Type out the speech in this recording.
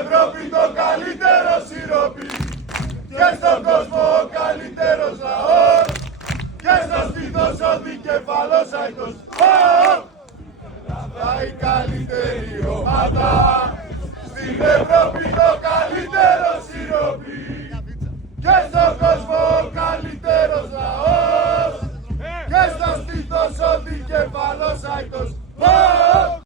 Ευρώπη το καλύτερο σιρόπι και στον κόσμο ο καλύτερος λαός και στο στήθος ο δικεφαλός αητός. Η καλύτερη ομάδα στην Ευρώπη το καλύτερο σιρόπι και στον κόσμο ο καλύτερος λαός και στο στήθος ο δικεφαλός αητός.